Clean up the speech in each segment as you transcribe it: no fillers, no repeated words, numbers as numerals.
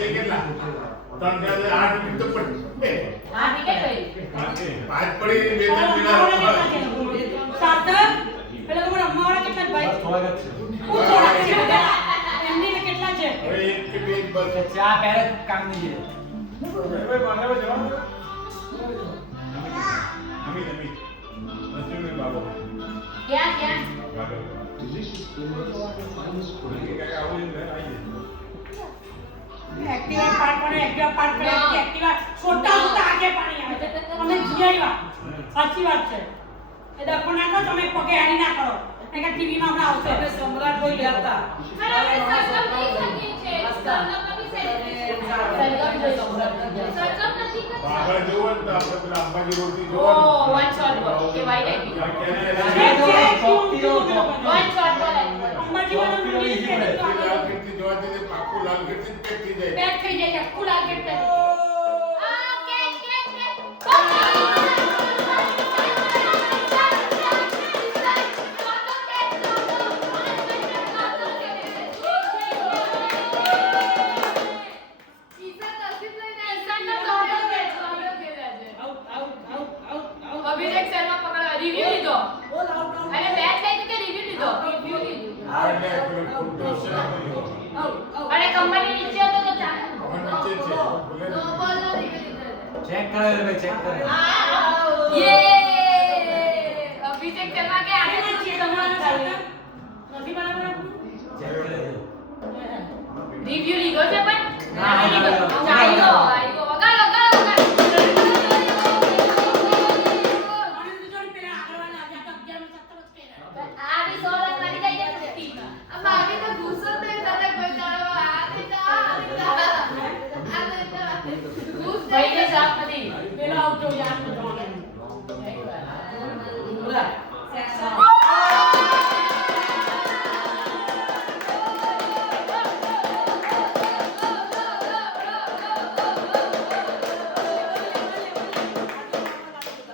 પછી કેટલા 3 4 8 મિનિટ તો પડી 8 વિકેટ પડી 5 પડી 2 3 વિના સાતર પેલા તો રમવાવાળા કેટલા જ ભાઈ થોડા છે થોડા છે એમની ને કેટલા છે હવે એક કે બે બસ ચા પહેરે કામ નહીં ભાઈ માનવ જવાનું અમી નસરીન બાબો ક્યાં ક્યાં એક્ટિવા પાર્ક કરે એક્ટિવા છોટા ઉતા આગે પાણી આવે અમે જીયાવા સાચી વાત છે એ દખો ના કરો તમે પગે હારી ના કરો કે ટીવી માં હમણાં આવશે અમે સમ્રાટ કોઈ ગયા હતા અરે સરગમ નહીં શકીએ છે સરગમ નથી સરગમ નથી આગળ જોવો ને તો આપણે પેલા અંબાજી રોડ થી ઓ જોવો વન શોટ બોલ કે વાઈટ આઈપી વન શોટ બોલ અંબાજી વાળા મંદિર છે લાલ કીર્તિ જોવા જઈએ પાકું લાલ કીર્તિ પેક થઈ જાય બેક થઈ જાય કુડા ગેટ આ કેચ અભિષેક શર્મા પકડો રિવ્યુ લીધો અને મેચ લઈ કે રિવ્યુ લીધો આને પેલો ફોટો શેર કર્યો અને કંપની નીચે હતો તો ચાલે હવે નીચે છે બોલે નો બોલ નો રિવ્યુ લીધો ચેક કરે રે ચેક કરે યે અભિષેક શર્મા કે આગે નથી બરાબર ચેક કરે રિવ્યુ લીધો છે પણ ના, નથી લીધો ના, ના. ચાલ્યો આયો વગાડો આ બી 100 રન મારી જાય છે ટીમમાં આ બાકી તો ગુસ્સો થઈ તને કોઈ દાડો આ ગુસ્સો ભાઈને સાફ નથી પેલા આવતો યાદ કરવાનો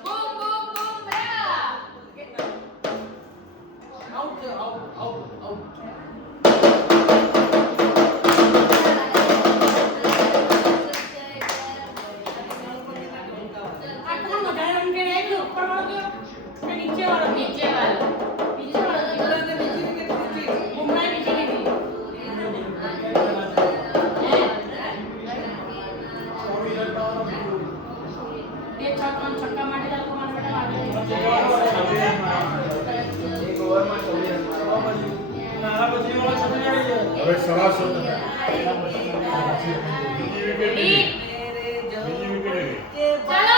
બૂમ બૂમ બૂમ બેલા આ કોણ વધારે રન કરે એ ઉપર વાળો કે નીચે વાળો નીચે વાળો બુમરાહ નીચે લીધી બે છક્કા માટે ચાલો મારા બેટા એક ઓવરમાં 24 રન નાના પછી વાળો છોડી આવી જાય હવે સવાસો રેડી ચાલો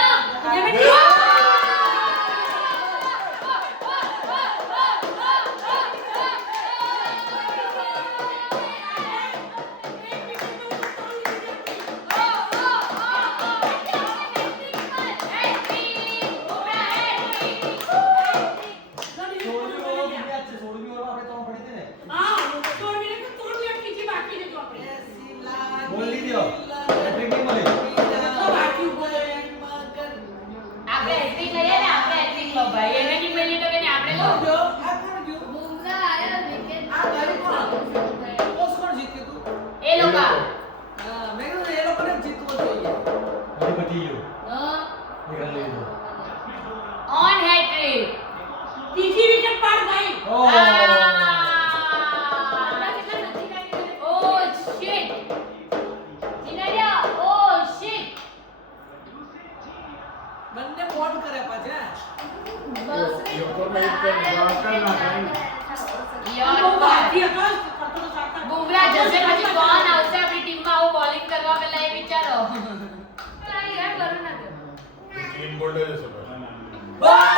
બોલી દો હેટ્રિક નહીં મળે આપણે હેટ્રિક લઈએ ને આપણે હેટ્રિક લો ભાઈ એને નહીં મળી તો કે નહીં આપણે લો બુમરાહ આયા વિકેટ એ લોકો બધી પતી ગયો એક રન લઈ લો ઓન હેટ્રિક ત્રીજી વિકેટ પાર ભાઈ ઓહ Oh shit! જીનાડિયા oh shit! બંને બોલ કરે પાછા યાર બહુ બાકી હતો કરતો તો સાતા બુમરાહ જશે પછી કોણ આવશે આપણી ટીમમાં આવું બોલિંગ કરવા પેલા એ વિચારો યાર કરું ના ક્લીન બોલ્ડ છે સર Oh!